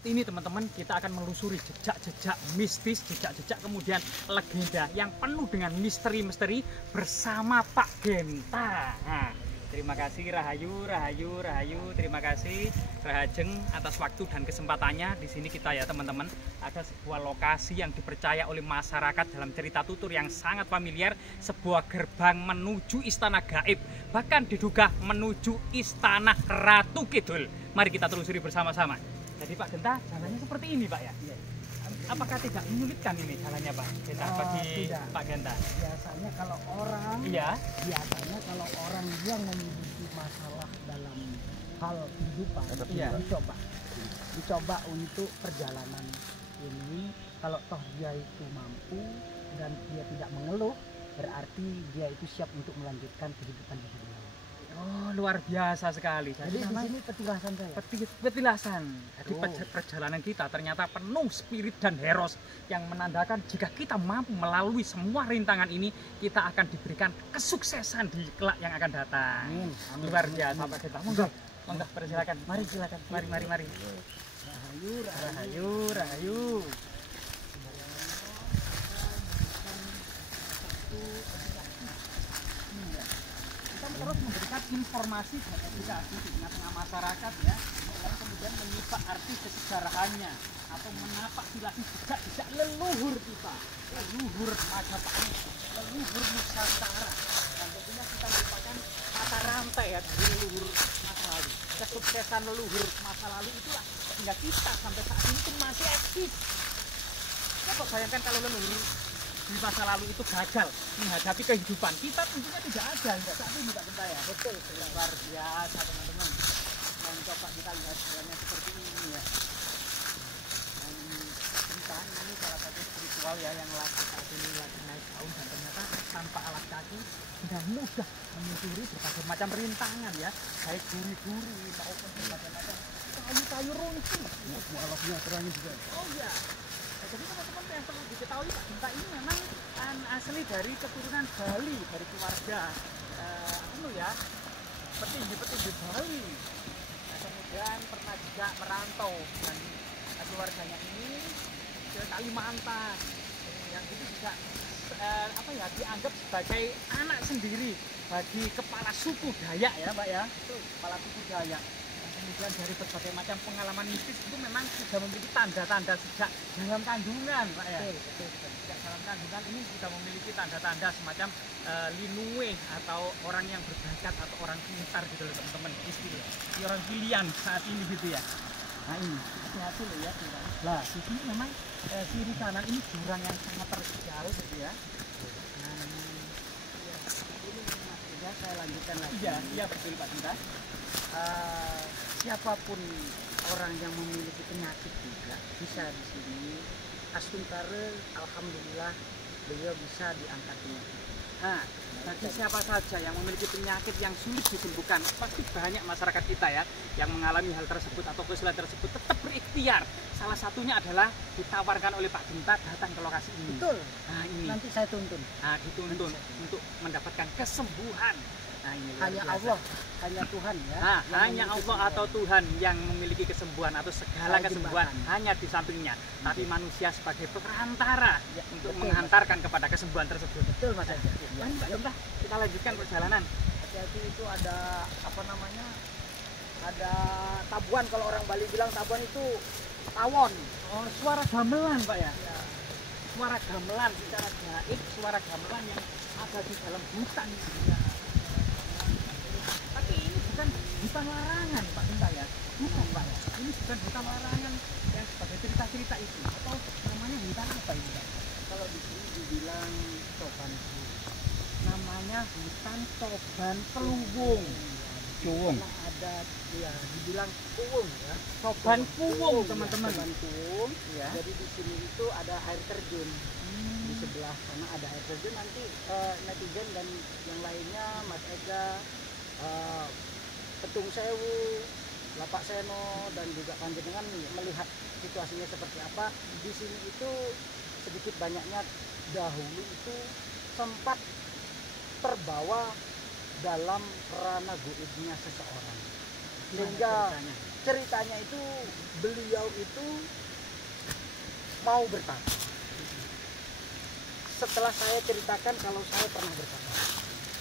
Saat ini teman-teman kita akan melusuri jejak-jejak mistis, jejak-jejak kemudian legenda yang penuh dengan misteri-misteri bersama Pak Genta. Nah, terima kasih Rahayu, terima kasih Rahajeng atas waktu dan kesempatannya di sini kita ya teman-teman. Ada sebuah lokasi yang dipercaya oleh masyarakat dalam cerita tutur yang sangat familiar, sebuah gerbang menuju istana gaib, bahkan diduga menuju istana Ratu Kidul. Mari kita telusuri bersama-sama. Jadi Pak Genta, jalannya seperti ini Pak ya? Iya. Apakah tidak menyulitkan ini jalannya Pak Genta, bagi tidak. Pak Genta? Biasanya kalau orang, yang memiliki masalah dalam hal kehidupan, dicoba untuk perjalanan ini. Kalau toh dia itu mampu dan dia tidak mengeluh, berarti dia itu siap untuk melanjutkan kehidupan di dunia. Oh, luar biasa sekali. Jadi di sini petilasan saya. Petilasan. Jadi perjalanan kita ternyata penuh spirit dan heros yang menandakan jika kita mampu melalui semua rintangan ini, kita akan diberikan kesuksesan di kelak yang akan datang. Luar biasa Pak Genta. Monggo, persilakan. Mari silakan. Mari. Rahayu. Terus memberikan informasi dan edukasi di tengah-tengah masyarakat ya, yang kemudian menyimak arti kesejarahannya atau menapak silasi jejak leluhur kita, leluhur Majapahit, leluhur Nusantara, dan tentunya kita merupakan mata rantai ya dari leluhur masa lalu. Kesuksesan leluhur masa lalu itulah sehingga kita sampai saat ini pun masih eksis. Coba bayangkan kalau leluhur di masa lalu itu gagal menghadapi kehidupan, kita tentunya tidak ada hingga saat ini Pak Genta ya. Betul, luar biasa teman-teman. Dan coba kita lihat jalannya seperti ini ya. Dan Genta ini salah satu spiritual ya yang saat ini lagi naik daun dan ternyata tanpa alas kaki sudah mudah menyusuri berbagai macam rintangan ya, baik duri-duri maupun berbagai macam kayu-kayu runcing. Alasnya terangnya juga. Oh iya. Jadi teman-teman yang perlu diketahui Pak Genta ini memang asli dari keturunan Bali, dari keluarga petinggi Bali. Nah, kemudian pernah juga merantau dan keluarganya ini ke Kalimantan. Yang itu juga dianggap sebagai anak sendiri bagi kepala suku Dayak ya Pak ya. Kepala suku Dayak. Kemudian dari berbagai macam pengalaman mistis itu memang sudah memiliki tanda-tanda sejak dalam kandungan Pak ya. Sejak dalam kandungan ini sudah memiliki tanda-tanda semacam linue atau orang yang berbakat atau orang pintar gitu loh teman-teman, istilah orang pilihan saat ini gitu ya. Nah ini hati-hati loh ya. Nah di sini memang kiri kanan ini jurang yang sangat terjal gitu ya. Nah ini ya, saya lanjutkan lagi. Iya betul Pak Genta. Siapapun orang yang memiliki penyakit juga bisa di sini. Astungkare, alhamdulillah beliau bisa diangkat penyakit. Nah, bagi siapa saja yang memiliki penyakit yang sulit disembuhkan, pasti banyak masyarakat kita ya yang mengalami hal tersebut atau kesulitan tersebut tetap berikhtiar. Salah satunya adalah ditawarkan oleh Pak Genta datang ke lokasi ini. Betul. Nah ini. Nanti saya tuntun. Nah dituntun untuk mendapatkan kesembuhan. Nah, ini hanya biasa. Allah, hanya Tuhan ya. Nah, hanya Allah atau Tuhan yang memiliki kesembuhan atau segala kesembuhan hanya di sampingnya. Tapi manusia sebagai perantara untuk menghantarkan kepada kesembuhan tersebut. Betul Mas Eka. Mbak, kita lanjutkan perjalanan. Hati-hati itu ada ada tabuan, kalau orang Bali bilang tabuan itu tawon. Oh, suara gamelan Pak ya? Suara gamelan secara gaib, suara gamelan yang ada di dalam hutan. Tapi ini bukan larangan Pak Genta ya? Bukan Pak ya? Ini bukan hutan larangan yang sebagai cerita-cerita itu, atau namanya hutan apa ini Pak? Kalau di sini dibilang Toban. Namanya hutan Toban Pluwung. Karena ada ya dibilang puwung ya. Toban Pluwung teman-teman. Toban Pluwung. Ya. Jadi di sini itu ada air terjun. Di sebelah sana ada air terjun. Nanti netizen dan yang lainnya, Mas Ega, Petung Sewu, Lapak Seno dan juga Panjenengan melihat situasinya seperti apa. Di sini itu sedikit banyaknya dahulu itu sempat terbawa dalam ranah goibnya seseorang, sehingga ceritanya itu beliau itu mau bertapa. Setelah saya ceritakan kalau saya pernah bertapa.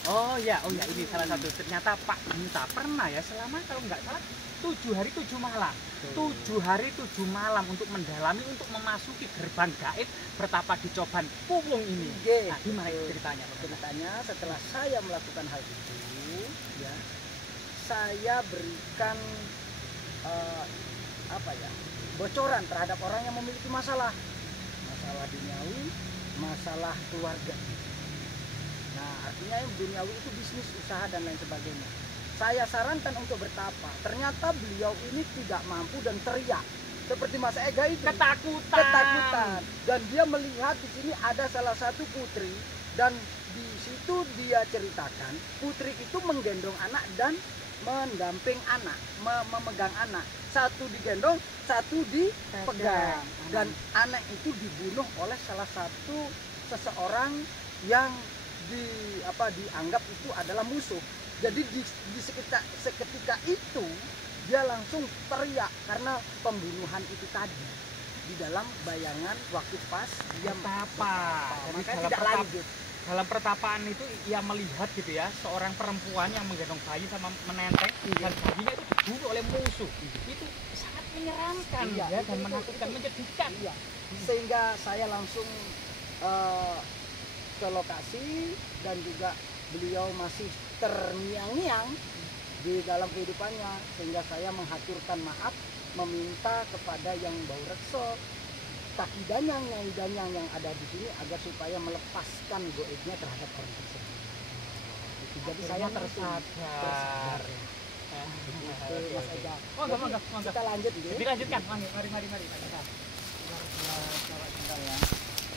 Oh ya, ini salah satu. Ternyata Pak Ginta pernah ya selama kalau nggak salah 7 hari 7 malam. 7 hari 7 malam untuk mendalami, untuk memasuki gerbang gaib bertapa di Coban Puwung ini. Nah, gimana ceritanya? Ceritanya setelah saya melakukan hal itu, ya, saya berikan bocoran terhadap orang yang memiliki masalah duniawi, masalah keluarga. Nah, artinya yang duniawi itu bisnis, usaha dan lain sebagainya. Saya sarankan untuk bertapa. Ternyata beliau ini tidak mampu dan teriak seperti Mas Ega itu. Ketakutan. Dan dia melihat di sini ada salah satu putri dan di situ dia ceritakan putri itu menggendong anak dan mendamping anak, memegang anak. Satu digendong, satu dipegang. Dan anak itu dibunuh oleh salah satu seseorang yang dianggap itu adalah musuh. Jadi di seketika itu dia langsung teriak karena pembunuhan itu tadi di dalam bayangan waktu pas dia bertapa. Maka tidak lanjut. Dalam pertapaan itu ia melihat gitu ya, seorang perempuan yang menggendong bayi sama menenteng, dan bayinya itu dibunuh oleh musuh. Itu sangat menyeramkan ya, dan menakutkan, menyedihkan. Sehingga saya langsung ke lokasi dan juga beliau masih terngiang-ngiang di dalam kehidupannya, sehingga saya menghaturkan maaf, meminta kepada yang bau rekso, kaki danyang, nyai danyang yang ada di sini agar supaya melepaskan goibnya terhadap orang tersebut. Jadi saya tersadar. Mas Ega. Monggo. Kita lanjut gitu. Dilanjutkan. Mari. Luar biasa Pak Ginta ya.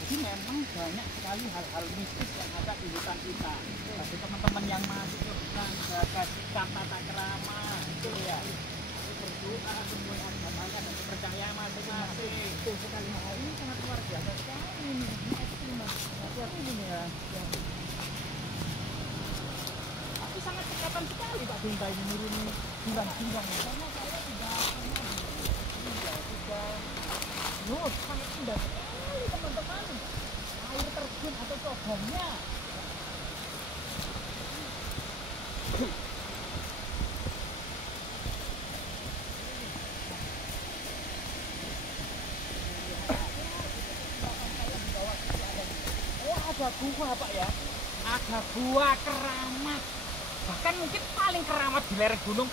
Jadi memang banyak sekali hal-hal mistis yang ada di hutan kita. Bagi teman-teman yang masuk ke hutan, jaga sikap tata krama, itu ya. Berdoa sesuai agamanya dan kepercayaan masing-masing. Betul sekali. Ini sangat luar biasa sekali ini. Ini ya. Tapi sangat cekatan sekali Pak Ginta ini nuruni bilang-bilang. Karena saya tidak sangat indah sekali teman-teman. Air terjun atau cobannya. Ada gua Pak ya, ada gua keramat, bahkan mungkin paling keramat di lereng gunung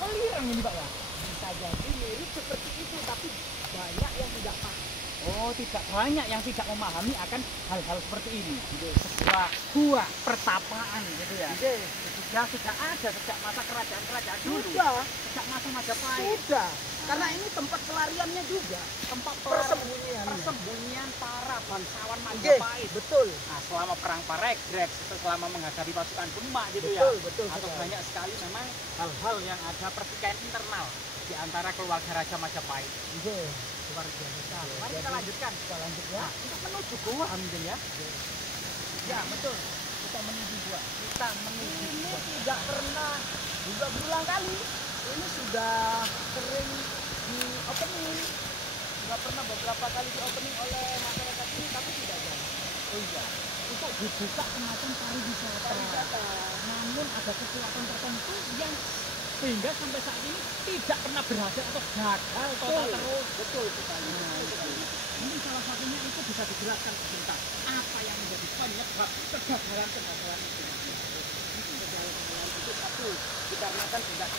Welirang ini Pak ya. Bisa jadi mirip seperti itu, tapi banyak yang tidak paham. Oh, tidak banyak yang tidak memahami akan hal-hal seperti ini. Sebuah gua pertapaan gitu ya. Sudah ada sejak masa kerajaan-kerajaan dulu. Sejak masa Majapahit. Sudah. Karena ini tempat pelariannya juga, tempat persembunyian para bangsawan Majapahit. Betul. Nah, selama perang Paregreg, selama menghadapi pasukan Demak gitu betul, atau banyak sekali memang hal-hal yang ada pertikaian internal di antara keluarga Raja Majapahit. Luar biasa. Mari kita lanjutkan. Ya. Nah, kita menuju gua mungkin ya. Ya, betul. Kita menuju gua. Ini tidak pernah, juga berulang kali. Ini sudah sering di opening, sudah pernah beberapa kali di opening oleh masyarakat ini, tapi tidak jalan. Oh iya, untuk dibuka semacam pariwisata. Namun ada kekuatan tertentu yang sehingga sampai saat ini tidak pernah berhasil atau gagal total terus. Betul sekali. Mungkin salah satunya itu bisa dijelaskan sebentar. Apa yang menjadi penyebab kegagalan itu? Itu satu, dikarenakan tidak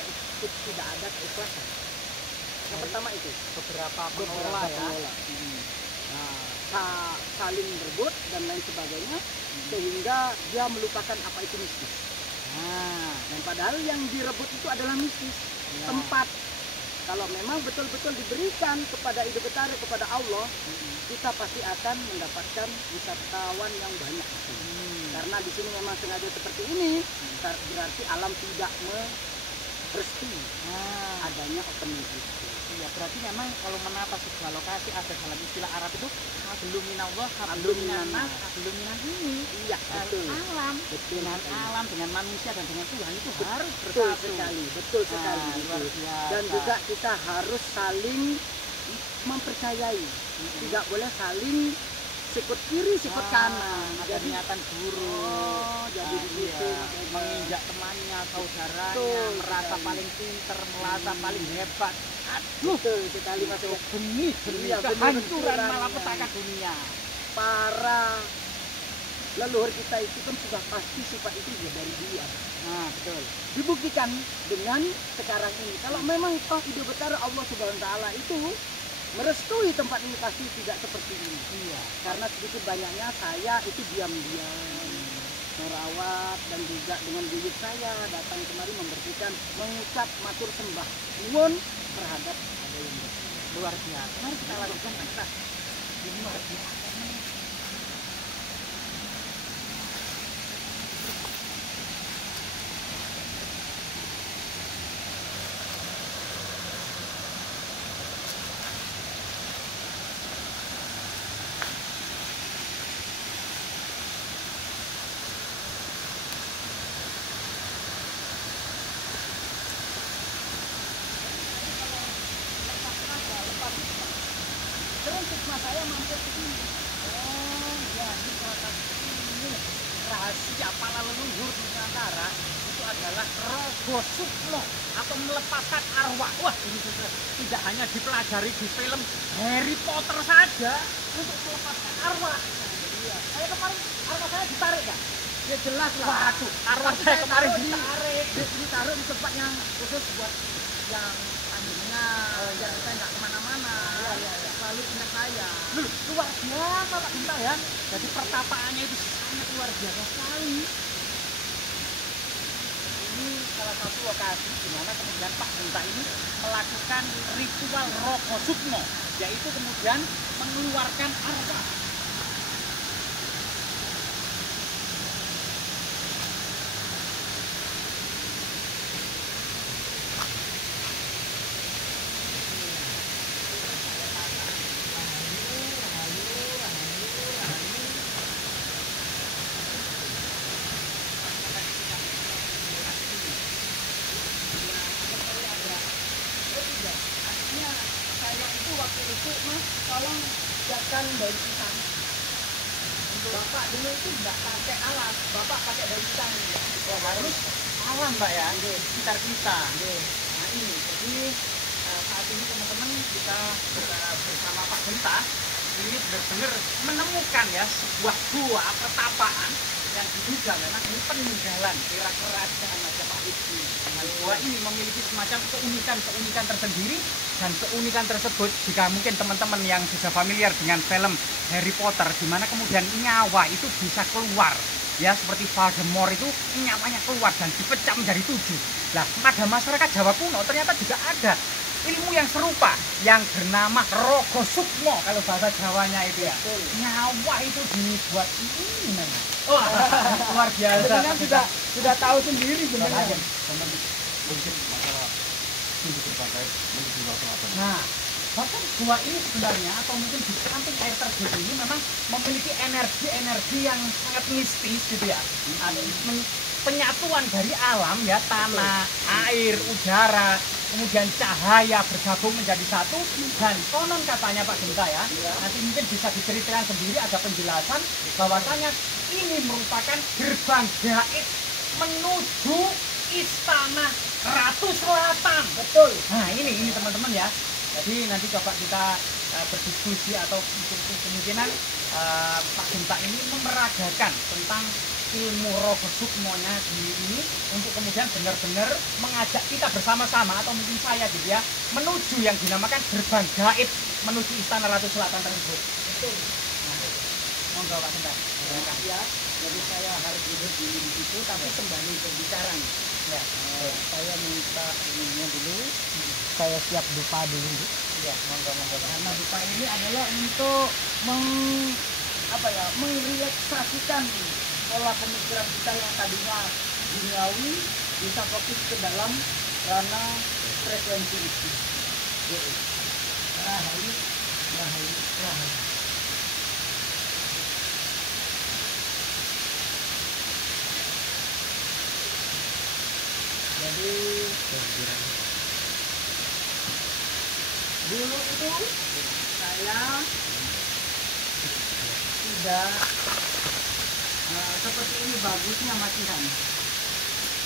ada keikhlasan. Yang pertama itu beberapa pengelola ya. Nah, saling berebut dan lain sebagainya, sehingga dia melupakan apa itu mistis. Nah, dan padahal yang direbut itu adalah mistis. Tempat. Kalau memang betul-betul diberikan kepada Ibu Betara, kepada Allah, kita pasti akan mendapatkan wisatawan yang banyak. Karena di sini memang sengaja seperti ini, berarti alam tidak restu Nah, adanya opening itu. iya berarti memang kalau menata sebuah lokasi ada dalam istilah Arab itu hablum minallah, hablum Hablum minan nas, minannas. hablum minan ini. Iya, betul. Alam Betul dengan sekali. alam, dengan manusia dan dengan Tuhan itu harus Betul bersatu. sekali, betul Nah, sekali. luar Gitu. biasa. Dan juga kita harus saling mempercayai, tidak boleh saling sikut kiri, sikut kanan. ada Jadi niatan buruk. oh, jadi Nah, begitu iya. Mas Ega. Menginjak temannya, saudaranya, Betul merasa sekali. paling pinter, merasa paling hebat. Aduh, Betul sekali Mas itu Ega. benih Iya, kehancuran benih-benih malapetaka dunia. Para leluhur kita itu kan sudah pasti sifat itu juga dari dia. Nah, betul. Dibuktikan dengan sekarang ini. Kalau memang toh ide besar Allah Subhanahu wa taala itu merestui tempat ini pasti tidak seperti ini. Iya. Karena sedikit banyaknya saya itu diam-diam merawat dan juga dengan bibit saya datang kemari membersihkan, mengucap matur sembah nuwun terhadap ada yang bersih. Luar biasa. Mari kita lanjutkan kita. Luar biasa. Terus stigma saya mampir ke sini. Oh, ya, ini salah satu ini rahasia para leluhur Nusantara itu adalah rogo sukmo atau melepaskan arwah. Wah, ini sudah tidak hanya dipelajari di film Harry Potter saja untuk melepaskan arwah. Iya. Saya kemarin arwah saya ditarik kan? Ya jelas lah. Waduh, arwah Tapi saya kemarin taruh ditarik. ditaruh di tempat yang khusus buat yang anjingnya, yang saya nggak kemana-mana. Iya. Selalu ingat saya. Loh, luar biasa Pak Ginta ya. Jadi pertapaannya itu sangat luar biasa sekali. Ini salah satu lokasi di mana kemudian Pak Ginta ini melakukan ritual rogo sukmo, yaitu kemudian mengeluarkan arwah. Artinya saya itu waktu itu Mas tolong siapkan daun pisang. Bapak dulu itu nggak pakai alas, Bapak pakai daun pisang. Oh, harus alam Mbak ya, sekitar kita. Nah ini, jadi saat ini teman-teman kita bersama Pak Genta ini benar-benar menemukan ya sebuah gua pertapaan yang diduga memang ini peninggalan era kerajaan Majapahit. Nah, gua ini memiliki semacam keunikan tersendiri dan keunikan tersebut jika mungkin teman-teman yang sudah familiar dengan film Harry Potter di mana kemudian nyawa itu bisa keluar ya seperti Voldemort itu nyawanya keluar dan dipecah menjadi 7. Nah, pada masyarakat Jawa kuno ternyata juga ada ilmu yang serupa yang bernama rogo sukmo kalau bahasa Jawanya itu ya. Nyawa itu dibuat ini memang. Wah, luar biasa. Sebenarnya sudah tahu sendiri sebenarnya. Nah, bahkan gua ini sebenarnya atau mungkin di samping air terjun ini memang memiliki energi yang sangat mistis gitu ya. Ada penyatuan dari alam ya, tanah, air, udara, kemudian cahaya bergabung menjadi satu dan konon katanya Pak Genta ya, nanti mungkin bisa diceritakan sendiri ada penjelasan bahwasanya ini merupakan gerbang gaib menuju istana Ratu Selatan. Betul. Nah ini teman-teman ya. Jadi nanti coba kita berdiskusi atau kemungkinan Pak Genta ini memeragakan tentang ilmu rogo sukmonya di ini untuk kemudian benar-benar mengajak kita bersama-sama atau mungkin saya gitu ya menuju yang dinamakan gerbang gaib menuju istana Ratu Selatan tersebut. Betul. Nah, monggo Pak Genta. Ya, jadi saya harus duduk di situ tapi kembali ke bicara nih. Ya. Saya minta ininya dulu. Saya siap dupa dulu. Ya, monggo. Karena dupa ini adalah untuk merelaksasikan pola pemikiran kita yang tadinya duniawi bisa fokus ke dalam karena frekuensi itu. Rahayu. Jadi dulu itu saya tidak seperti ini bagusnya masihan.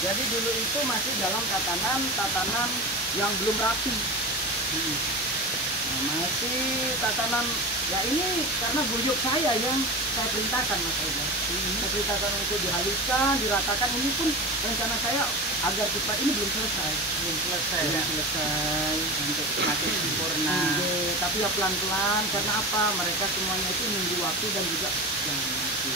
Jadi dulu itu masih dalam tatanan yang belum rapi. Nah, masih tatanan ya ini karena buyuk saya yang saya perintahkan Mas Ega. Saya perintahkan untuk dihaluskan, diratakan. Ini pun rencana saya agar pipa ini belum selesai untuk semakin sempurna. Tapi ya pelan-pelan karena apa? Mereka semuanya itu nunggu waktu dan juga jangan mati.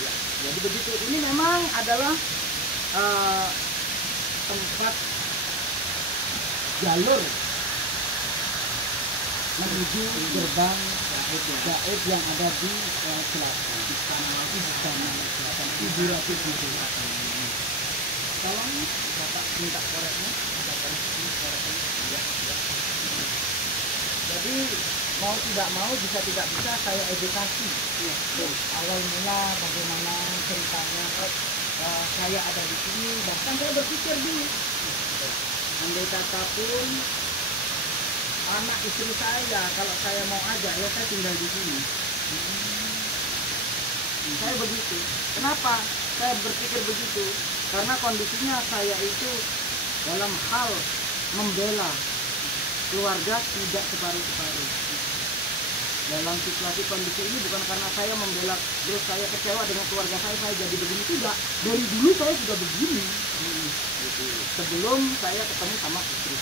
Ya, jadi begitu. Ini memang adalah tempat jalur menuju gerbang gaib yang ada di selatan istana selatan Ibu Ratu Selatan. Tolong Bapak minta koreknya. Ya. Jadi mau tidak mau, bisa tidak bisa saya edukasi. Ya. Awal mula bagaimana ceritanya saya ada di sini, bahkan saya berpikir dulu. Andai kata pun anak istri saya, kalau saya mau ajak, ya saya tinggal di sini. Saya begitu. Kenapa saya berpikir begitu? Karena kondisinya saya itu dalam hal membela keluarga tidak separuh-separuh. Dalam situasi kondisi ini bukan karena saya membela terus saya kecewa dengan keluarga saya jadi begini, tidak. Dari dulu saya sudah begini. Gitu. Sebelum saya ketemu sama istri.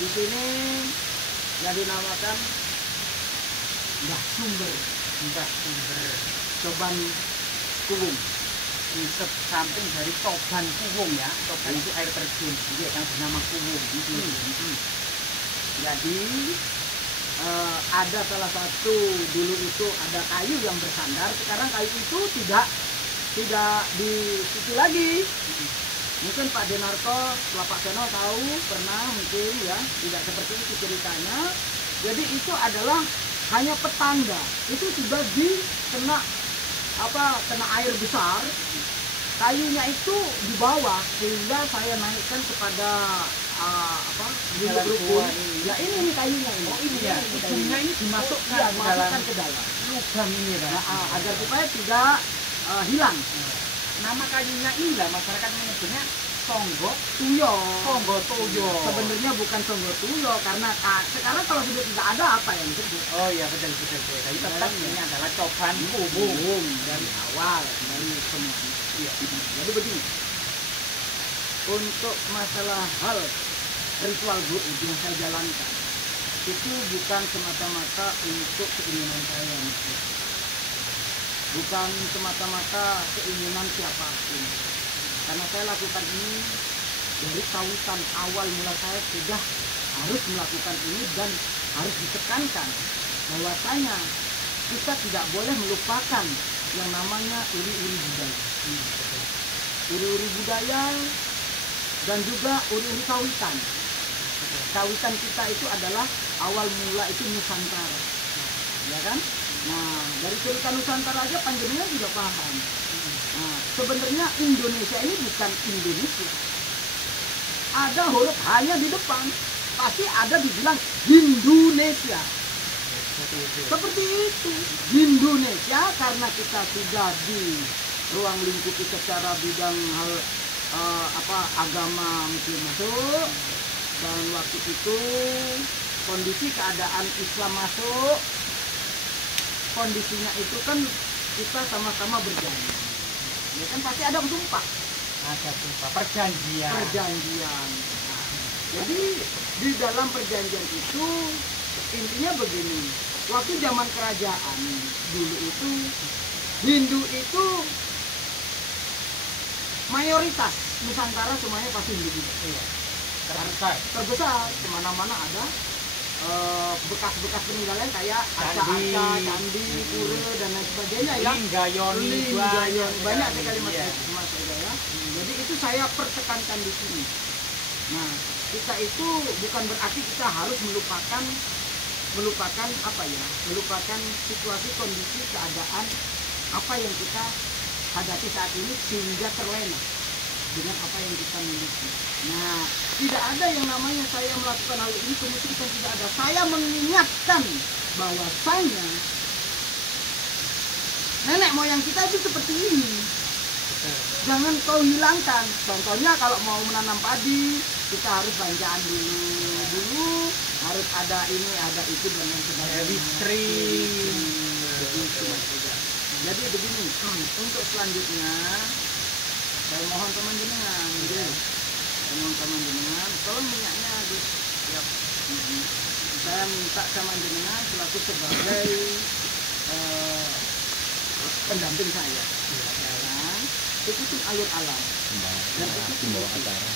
Di sini yang dinamakan Mbah Sumber. Coban Kuwung. Di samping dari Toban Kuwung ya. Toban itu air terjun yang bernama Kuwung. Jadi ada salah satu dulu itu ada kayu yang bersandar. Sekarang kayu itu tidak di situ lagi. Mungkin Pak Denarto, Pak Seno tahu pernah mungkin ya, tidak seperti itu ceritanya. Jadi itu adalah hanya petanda. Itu sudah kena air besar. Kayunya itu di bawah sehingga saya naikkan kepada rukun. Ya ini nih kayunya ini. Oh ini ya. Ujungnya ini dimasukkan ke dalam lubang ini ya. Agar supaya tidak hilang. Nama kayunya ini lah masyarakat menyebutnya Songgo Tuyo. Sebenarnya bukan Songgo Tuyo karena sekarang kalau sudah tidak ada apa yang disebut. Oh iya betul. Tapi tetap ini adalah Coban Kuwung dari awal dari semuanya. Iya. Jadi begini. Untuk masalah hal ritual gaib yang saya jalankan itu bukan semata-mata untuk keinginan saya. Bukan semata-mata keinginan siapapun. Karena saya lakukan ini dari tahutan awal mula saya sudah harus melakukan ini dan harus ditekankan bahwasanya kita tidak boleh melupakan yang namanya uri-uri budaya. Uri-uri budaya dan juga uri-uri kawitan. Kawitan kita itu adalah awal mula itu Nusantara. Ya kan? Nah, dari cerita Nusantara aja panjenengan juga paham. Nah, sebenarnya Indonesia ini bukan Indonesia. Ada huruf hanya di depan. Pasti ada dibilang Indonesia. Seperti itu. Indonesia karena kita sudah di ruang lingkup secara bidang hal agama Muslim masuk. Dan waktu itu kondisi keadaan Islam masuk. Kondisinya itu kan kita sama-sama berjanji. Ya kan pasti ada sumpah. Ada sumpah, perjanjian. Nah, jadi di dalam perjanjian itu intinya begini. Waktu zaman kerajaan dulu itu Hindu itu mayoritas Nusantara semuanya pasti Hindu juga. Iya. terbesar. Kemana-mana ada bekas-bekas peninggalan kayak arca-arca, candi, pura dan lain sebagainya ya. Linggayoni, Banyak sekali Mas Ega ya. Jadi itu saya pertekankan di sini. Nah, kita itu bukan berarti kita harus melupakan situasi, kondisi, keadaan apa yang kita hadapi saat ini sehingga terlena dengan apa yang kita miliki. Nah, tidak ada yang namanya saya melakukan hal ini kemusyrikan, tidak ada. Saya mengingatkan bahwasanya nenek moyang kita itu seperti ini. Jangan kau hilangkan. Contohnya kalau mau menanam padi, kita harus banjaan dulu harus ada ini, ada itu dan lain sebagainya. Jadi begini, untuk selanjutnya saya mohon teman jenengan, tolong minyaknya Gus. Siap. Saya minta sama jenengan selaku sebagai pendamping saya. Ikutin alur alam dan ikutin acara.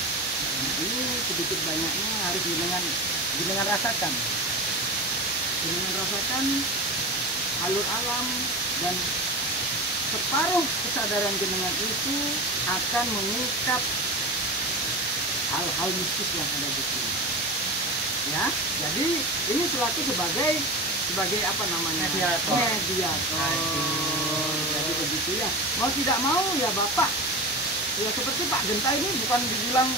Ini sedikit banyaknya harus jenengan rasakan. Jenengan rasakan alur alam dan separuh kesadaran jenengan itu akan mengungkap hal-hal mistis yang ada di sini. Ya, jadi ini selaku sebagai apa namanya? Mediator. Jadi begitu ya. Mau tidak mau ya Bapak. Ya seperti Pak Genta ini bukan dibilang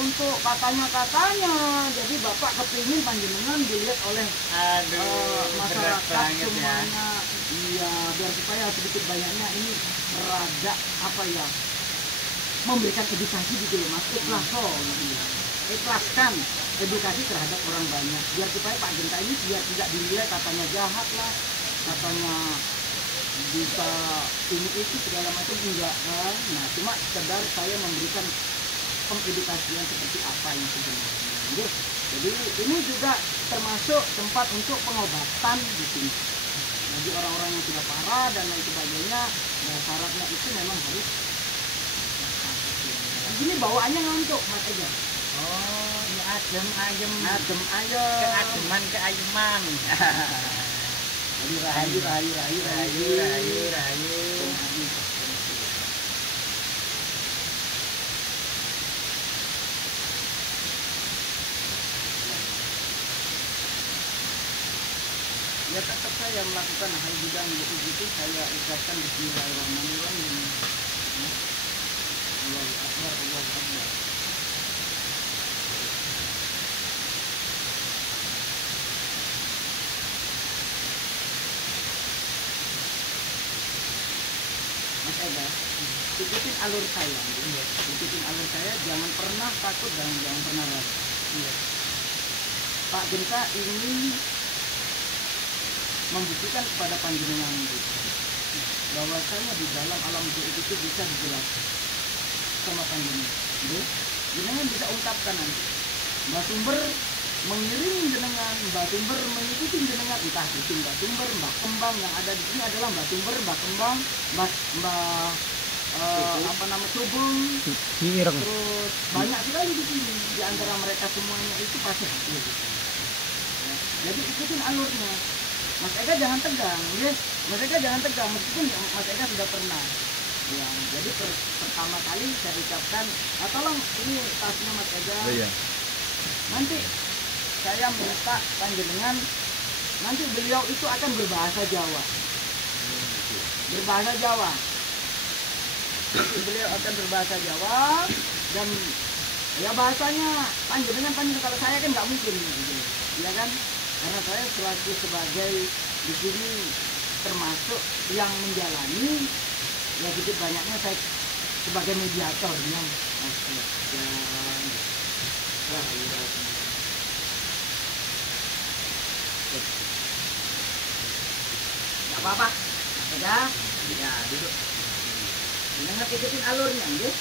untuk katanya. Jadi Bapak kepingin panjenengan dilihat oleh masyarakat semuanya. Iya, biar supaya sedikit banyaknya ini rada apa ya? Memberikan edukasi gitu loh Mas. Ikhlaskan edukasi terhadap orang banyak. Biar supaya Pak Genta ini biar tidak dinilai katanya jahat lah, katanya bisa ini itu segala macam, enggak kan. Nah, cuma sekedar saya memberikan pengedukasian seperti apa yang sebenarnya. Jadi ini juga termasuk tempat untuk pengobatan di sini. Jadi orang-orang yang sudah parah dan lain sebagainya, nah syaratnya itu memang harus. Ini bawaannya ngantuk Mas Ega. Oh, ini adem ayem. Keayeman. Jadi rahayu. Ya tetap saya melakukan hal bidang begitu saya ucapkan bismillahirrahmanirrahim. Allahu Akbar, Allahu Akbar. Mas Ega, ikutin alur saya. Ikutin alur saya, jangan pernah takut dan jangan pernah ragu. Pak Genta ini membuktikan kepada panjenengan bahwasanya di dalam alam gaib itu bisa dijelaskan sama panjenengan. Jenengan bisa ungkapkan nanti. Mbak Sumber mengirim jenengan, Mbak Sumber mengikuti jenengan, entah itu Mbak Sumber, Mbak Kembang yang ada di sini adalah Mbak Sumber, Mbak Kembang, Mbak Cubung, terus banyak sekali di sini. Di antara mereka semuanya itu pasti hadir. Jadi ikutin alurnya. Mas Ega jangan tegang, yes. Mas Ega jangan tegang, meskipun Mas Ega sudah pernah. Ya, jadi pertama kali saya ucapkan, tolong ini tasnya Mas Ega. Iya. Nanti saya minta panjenengan, nanti beliau itu akan berbahasa Jawa. Berbahasa Jawa. Beliau akan berbahasa Jawa dan ya bahasanya panjenengan kalau saya kan nggak mungkin, gitu. Ya kan? Karena saya selaku sebagai di sini termasuk yang menjalani, ya sedikit banyaknya saya sebagai mediator yang nggak apa-apa, sudah, ya duduk. Jangan ikutin alurnya, ya.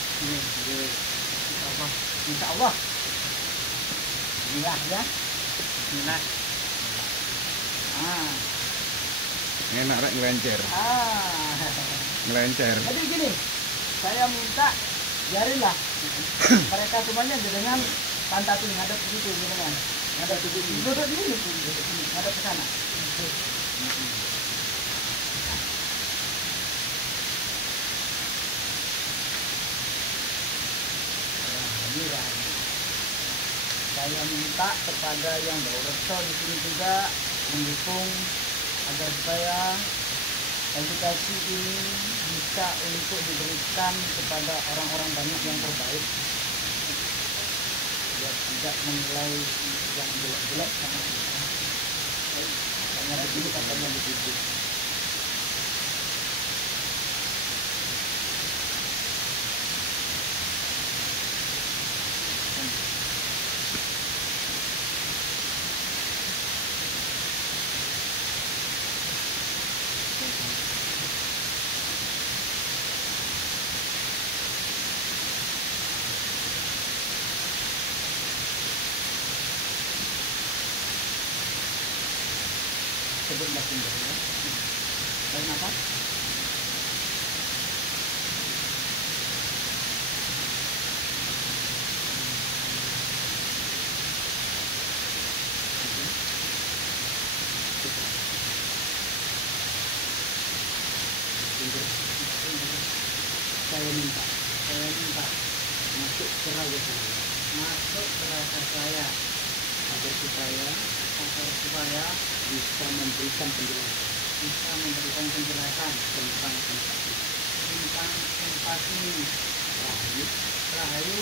Insya Allah. Bismillah ya. Bismillah. Enak rek ngelencer. Ngelencer. Jadi gini, saya minta biarinlah mereka semuanya dengan Pantat ini ngadep begitu gitu kan. Ngadep begitu. Duduk di sini, ngadep ke sana. Saya minta kepada yang bawa resto di sini juga mendukung agar supaya edukasi ini bisa untuk diberikan kepada orang-orang banyak yang terbaik, ya tidak menilai yang jelek-jelek sama kita. Katanya begini, katanya begitu. Sebentar ya. Lain apa? Saya minta masuk ke raga saya, masuk ke rasa saya, agar supaya bisa memberikan penjelasan tentang tempat ini. Rahayu.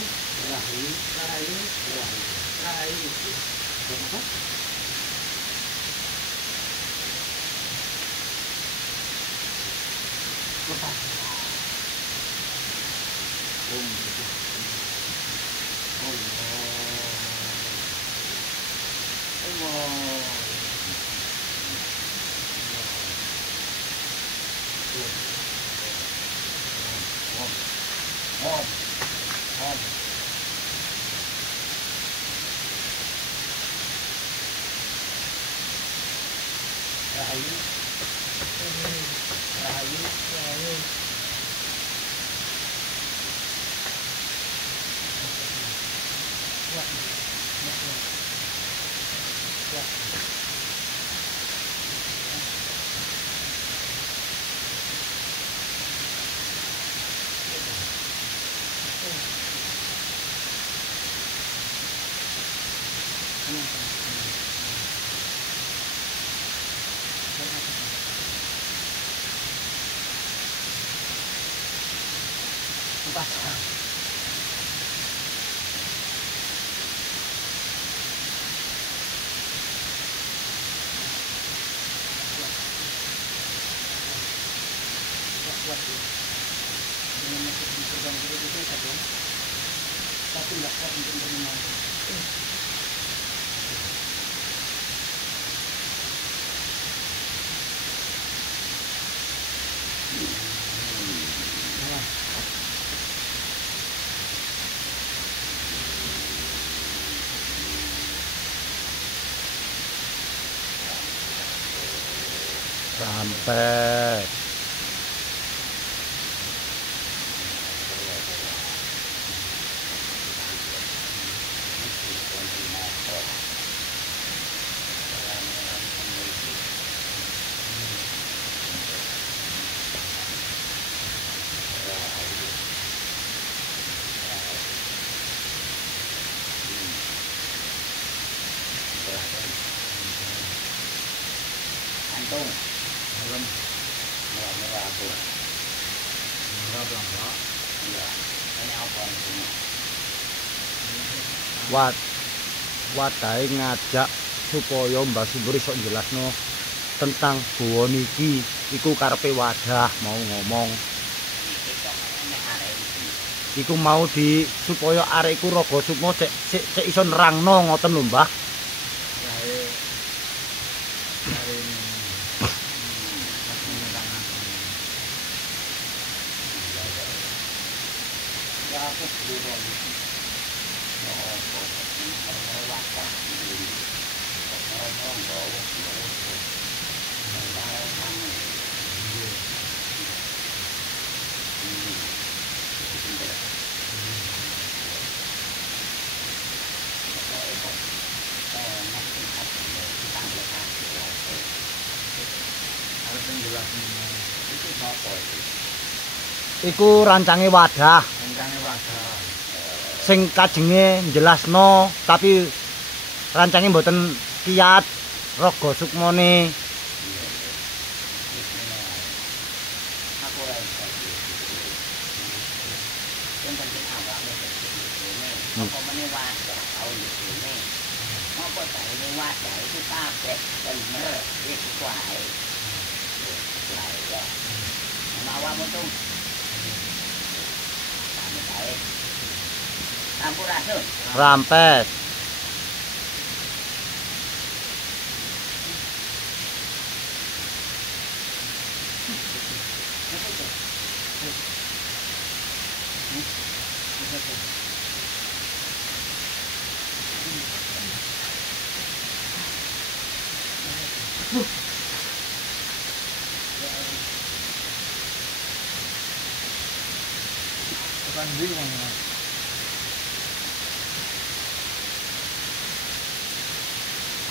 Kenapa? Lepas. Rahayu. Dengan masuk di gerbang itu saja, tapi tidak kuat untuk menerima. Sampai Antung. malam Merah aku. berapa? Iya. Ini apa ini? Watahe ngajak supaya Mbah Sumbur iso jelasno tentang gowo niki iku karepe wadah mau ngomong. Iku mau di supaya arek iku raga sukma cek iso nerangno ngoten lho Mbah. Iku rancange wadah. Sing kajenge jelasno tapi rancange mboten kiat raga sukmane. Apa meneh wadah tahun ini. Apa ini wadah itu kabeh bener iku wae. Wae ya. Mawamu tuh. Kami baik. Sampurasun. Rampes.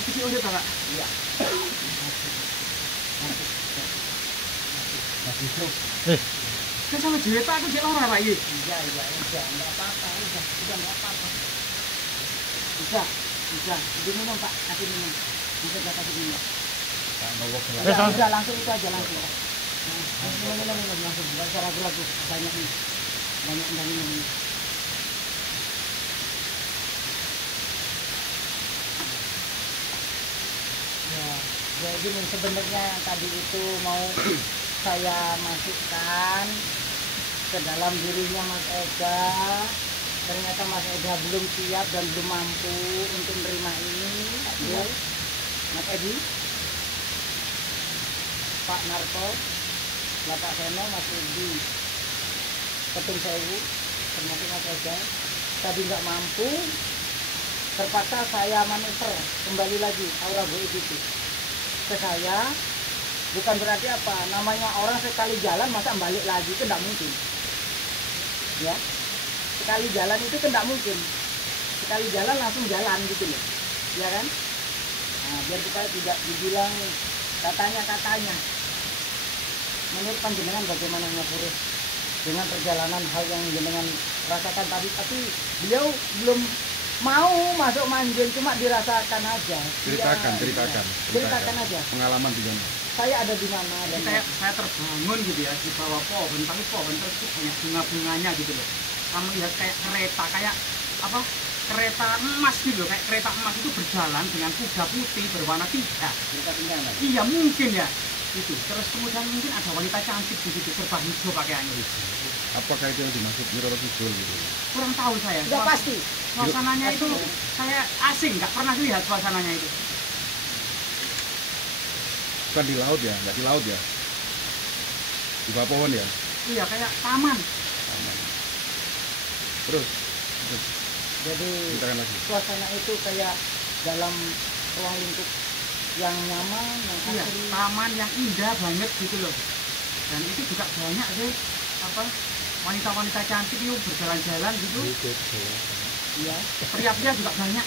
Iki udah Pak. Iya. Kan sama dhewe Pak aku jek ora Pak iki. Iya, enggak apa-apa, udah enggak apa-apa. Bisa. Ini minum Pak, kasih minum. Bisa enggak kasih minum. Udah langsung itu aja langsung. Minum langsung. Enggak usah ragu-ragu. Banyak nih. Banyak minum. Ya, jadi sebenarnya yang tadi itu mau saya masukkan ke dalam dirinya Mas Ega. Ternyata Mas Ega belum siap dan belum mampu untuk menerima ini. Ya. Mas Edi, Pak Narko, Bapak Seno, Mas Edi, Ketum Sewu, ternyata Mas Ega tadi nggak mampu. Terpaksa saya manuver kembali lagi aura goib itu ke saya. Bukan berarti apa, namanya orang sekali jalan masa balik lagi, itu tidak mungkin ya. Sekali jalan itu tidak mungkin, sekali jalan langsung jalan gitu loh ya kan. Nah, biar kita tidak dibilang katanya. Menurut panjenengan bagaimana Nyapurus dengan perjalanan hal yang jenengan rasakan tadi, tapi beliau belum mau masuk manjing, cuma dirasakan aja. Ceritakan aja pengalaman di sana. saya ada di mana dan Saya terbangun gitu ya di bawah pohon, tapi pohon tersebut banyak bunga-bunganya gitu loh. Kamu lihat kayak kereta, kayak apa? Kereta emas gitu loh, kayak kereta emas itu berjalan dengan kuda putih berwarna 3. Iya mungkin ya itu. Terus kemudian mungkin ada wanita cantik di situ serba hijau pakaiannya. Apakah itu yang dimaksud Nyiro Kidul gitu? Kurang tahu saya. sudah pasti. Suasananya itu saya asing, nggak pernah lihat suasananya itu. Bukan di laut ya, nggak di laut ya, di bawah pohon ya. Iya kayak taman. Terus Jadi ceritakan lagi. suasana itu kayak dalam ruang lingkup yang nyaman, yang Iya, asri. taman yang indah banget gitu loh. Dan itu juga banyak deh apa wanita-wanita cantik itu berjalan-jalan gitu. Iya. Pria-pria juga banyak.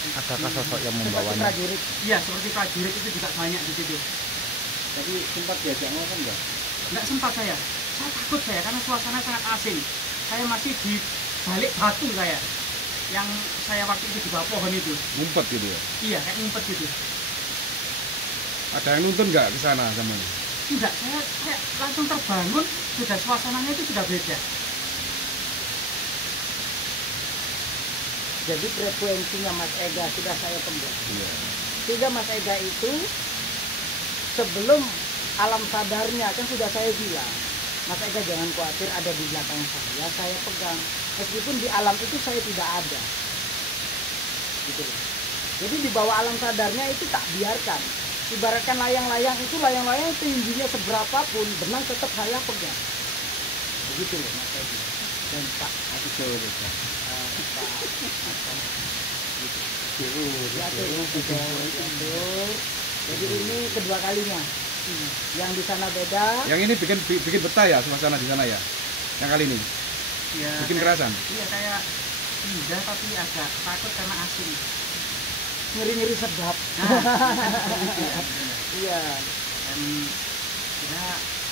Adakah sosok yang Seperti membawanya? prajurit. Iya, seperti prajurit itu juga banyak di situ. Tapi sempat diajak ngomong nggak? Nggak sempat saya. Saya takut saya karena suasana sangat asing. Saya masih di balik batu saya. Yang saya waktu itu di bawah pohon itu. Ngumpet gitu ya. Iya, kayak ngumpet gitu. Ada yang nuntun nggak ke sana sama ini? Tidak, saya langsung terbangun, sudah suasananya itu sudah beda. Jadi frekuensinya Mas Ega sudah saya pegang. Iya. Sehingga Mas Ega itu sebelum alam sadarnya kan sudah saya bilang, Mas Ega jangan khawatir, ada di belakang saya pegang. Meskipun di alam itu saya tidak ada. Gitu loh. Jadi di bawah alam sadarnya itu tak biarkan. Ibaratkan layang-layang itu, layang-layang tingginya seberapapun, benang tetap saya pegang. Begitu loh Mas Ega. Dan Pak jadi ini kedua kalinya. Yang di sana beda. Yang ini bikin betah ya suasana di sana ya. Yang kali ini Ya, bikin kerasan. iya kayak indah tapi agak takut karena asing. Ngeri-ngeri sedap. Nah, Iya. Dan ya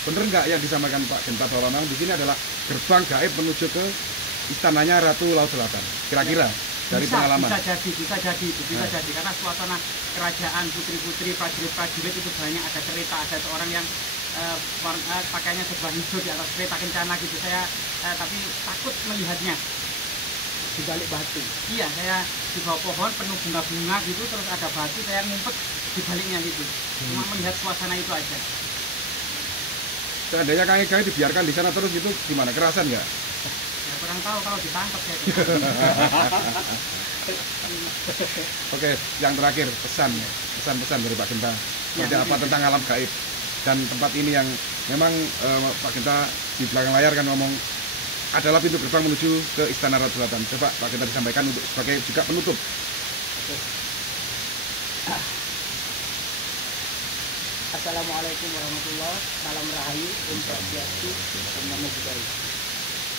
Bener nggak yang disampaikan Pak Genta bahwa memang di sini adalah gerbang gaib menuju ke istananya Ratu Laut Selatan? Kira-kira dari pengalaman. bisa jadi itu Nah. karena suasana kerajaan putri-putri prajurit itu banyak, ada kereta, ada seorang yang pakaiannya serba hijau di atas kereta kencana gitu. Saya tapi takut melihatnya. Di balik batu. Iya, saya di bawah pohon penuh bunga-bunga gitu, terus ada batu, saya ngumpet di baliknya gitu. Cuma melihat suasana itu aja. Seandainya Kang Ega dibiarkan di sana terus gitu gimana? Kerasan nggak? Ya kurang tahu kalau ditangkap saya. Oke, yang terakhir pesan-pesan dari Pak Genta. Seperti Ya, apa tentang alam gaib dan tempat ini yang memang Pak Genta di belakang layar kan ngomong adalah pintu gerbang menuju ke Istana Ratu Selatan. Coba Pak Genta disampaikan untuk sebagai juga penutup. Assalamualaikum warahmatullahi wabarakatuh. Salam rahayu, Om Swastiastu, Om Namo Buddhaya.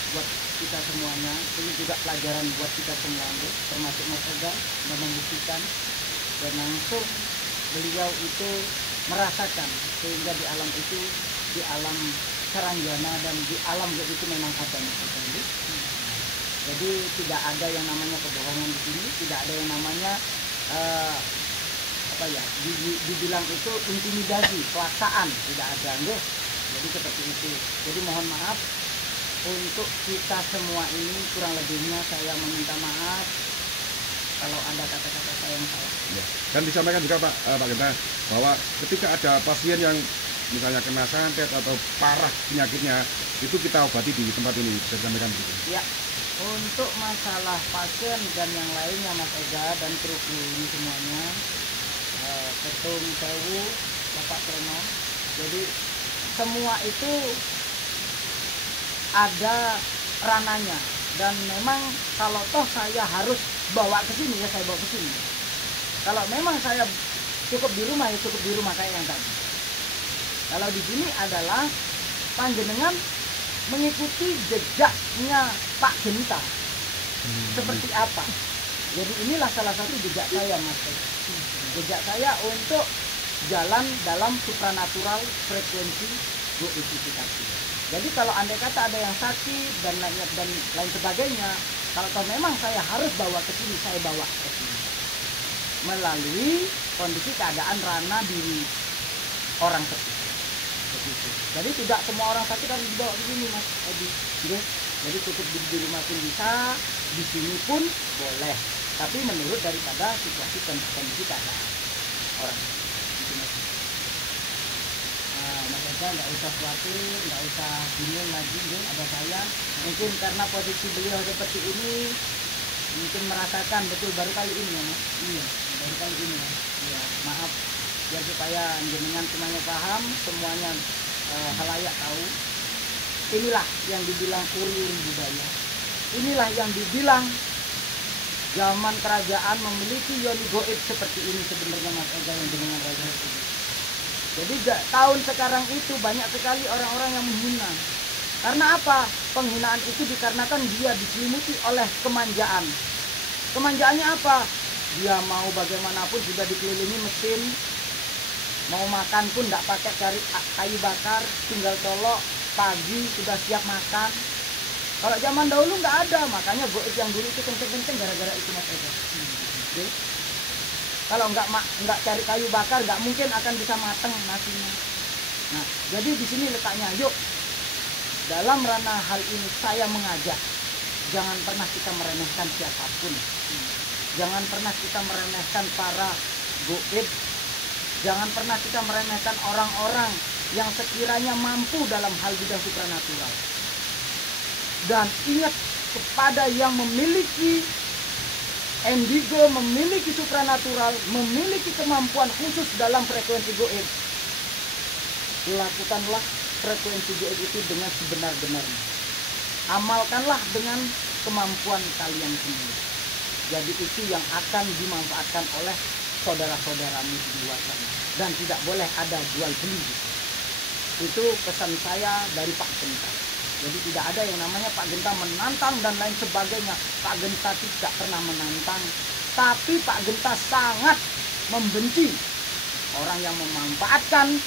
Buat kita semuanya, ini juga pelajaran buat kita semuanya, termasuk Mas Ega, yang membuktikan dan langsung beliau itu merasakan sehingga di alam itu, di alam Saranjana dan di alam gaib itu memang ada Mas Ega. Jadi tidak ada yang namanya kebohongan di sini, tidak ada yang namanya dibilang itu intimidasi, paksaan, tidak ada, nggih. Jadi seperti itu. Jadi mohon maaf untuk kita semua ini, kurang lebihnya saya meminta maaf kalau ada kata-kata saya yang salah. Ya. Dan disampaikan juga Pak Genta bahwa ketika ada pasien yang misalnya kena santet atau parah penyakitnya, itu kita obati di tempat ini, bisa disampaikan gitu. Ya, untuk masalah pasien dan yang lainnya Mas Ega dan kru-kru ini semuanya, Ketum Sewu, Bapak Treno, jadi semua itu ada rananya dan memang kalau toh saya harus bawa ke sini ya saya bawa ke sini. Kalau memang saya cukup di rumah ya cukup di rumah kayak yang tadi. Kalau di sini adalah panjenengan mengikuti jejaknya Pak Genta seperti apa. Jadi inilah salah satu jejak saya Mas. Jejak saya untuk jalan dalam supranatural frekuensi goififikasi. Jadi kalau andai kata ada yang sakit dan lain sebagainya, kalau toh memang saya harus bawa ke sini, saya bawa ke sini melalui kondisi keadaan rana diri orang tersebut. Begitu. Jadi tidak semua orang sakit harus dibawa ke sini Mas Edi. Jadi cukup di rumah pun bisa, di sini pun boleh. Tapi menurut daripada situasi kondisi keadaan orang. Mas Ega nggak usah khawatir, nggak usah bingung lagi, ada saya. Mungkin karena posisi beliau seperti ini, mungkin merasakan betul baru kali ini ya Mas. Iya, baru kali ini ya. Ya, maaf. Biar supaya jenengan semuanya paham, semuanya halayak tahu. Inilah yang dibilang kurir budaya. Inilah yang dibilang zaman kerajaan memiliki yoni goib seperti ini sebenarnya Mas Ega yang dengan raja itu. Jadi tahun sekarang itu banyak sekali orang-orang yang menghina. Karena apa? Penghinaan itu dikarenakan dia diselimuti oleh kemanjaan. Kemanjaannya apa? Dia mau bagaimanapun sudah dikelilingi mesin, mau makan pun tidak pakai cari kayu bakar, tinggal colok, pagi sudah siap makan. Kalau zaman dahulu nggak ada, makanya goib yang dulu itu kenceng-kenceng gara-gara itu Mas Ega. Okay. Kalau nggak cari kayu bakar, nggak mungkin akan bisa mateng nasinya. Nah, jadi di sini letaknya. Yuk, dalam ranah hal ini saya mengajak, jangan pernah kita meremehkan siapapun. Jangan pernah kita meremehkan para goib. Jangan pernah kita meremehkan orang-orang yang sekiranya mampu dalam hal bidang supranatural. Dan ingat kepada yang memiliki indigo, memiliki supranatural, memiliki kemampuan khusus dalam frekuensi goib. Lakukanlah frekuensi goib itu dengan sebenar-benarnya. Amalkanlah dengan kemampuan kalian sendiri. Jadi itu yang akan dimanfaatkan oleh saudara-saudaramu di luar sana. Dan tidak boleh ada jual beli. Itu pesan saya dari Pak Genta. Jadi tidak ada yang namanya Pak Genta menantang dan lain sebagainya. Pak Genta tidak pernah menantang. Tapi Pak Genta sangat membenci orang yang memanfaatkan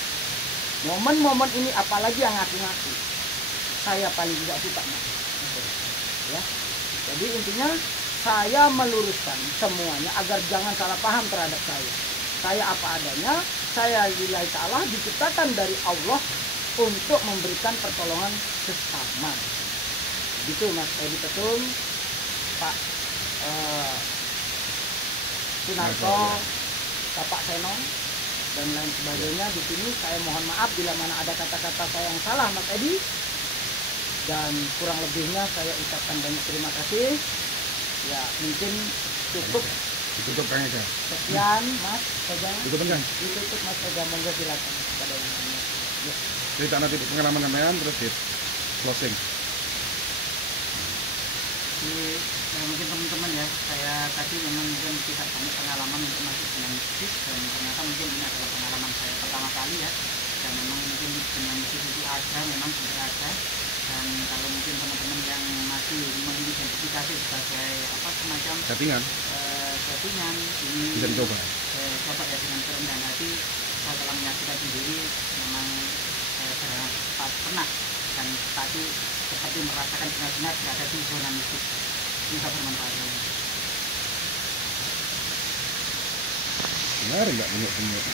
Momen-momen ini apalagi yang ngaku-ngaku, saya paling tidak suka, Mas. Ya. Jadi intinya saya meluruskan semuanya agar jangan salah paham terhadap saya. Saya apa adanya, saya lillahi ta'ala diciptakan dari Allah untuk memberikan pertolongan sesama. Gitu Mas Edi Petung, Pak Sunarto, Bapak Senong, dan lain sebagainya. Di sini saya mohon maaf bila mana ada kata-kata saya yang salah, Mas Edi. Dan kurang lebihnya saya ucapkan banyak terima kasih. Ya mungkin cukup Ditutup Kang Ega. sekian, Mas Ega. Ditutup Kang. Ditutup Mas Ega, monggo silakan kepada yang lainnya. Ya. Cerita nanti pengalaman sampean terus di closing. Mungkin teman-teman ya, saya tadi memang mungkin tidak banyak pengalaman untuk masuk dengan musik, dan ternyata mungkin ini adalah pengalaman saya pertama kali ya. Dan memang mungkin dengan musik itu ada, memang sudah ada. Dan kalau mungkin teman-teman yang masih mengidentifikasi sebagai apa semacam Settingan settingan ini bisa dicoba. coba ya dengan kerendahan hati. Saya telah menyaksikan sendiri, memang saya pernah dan tadi seperti merasakan benar-benar berada di zona musik. Bisa bermanfaat. Benar enggak punya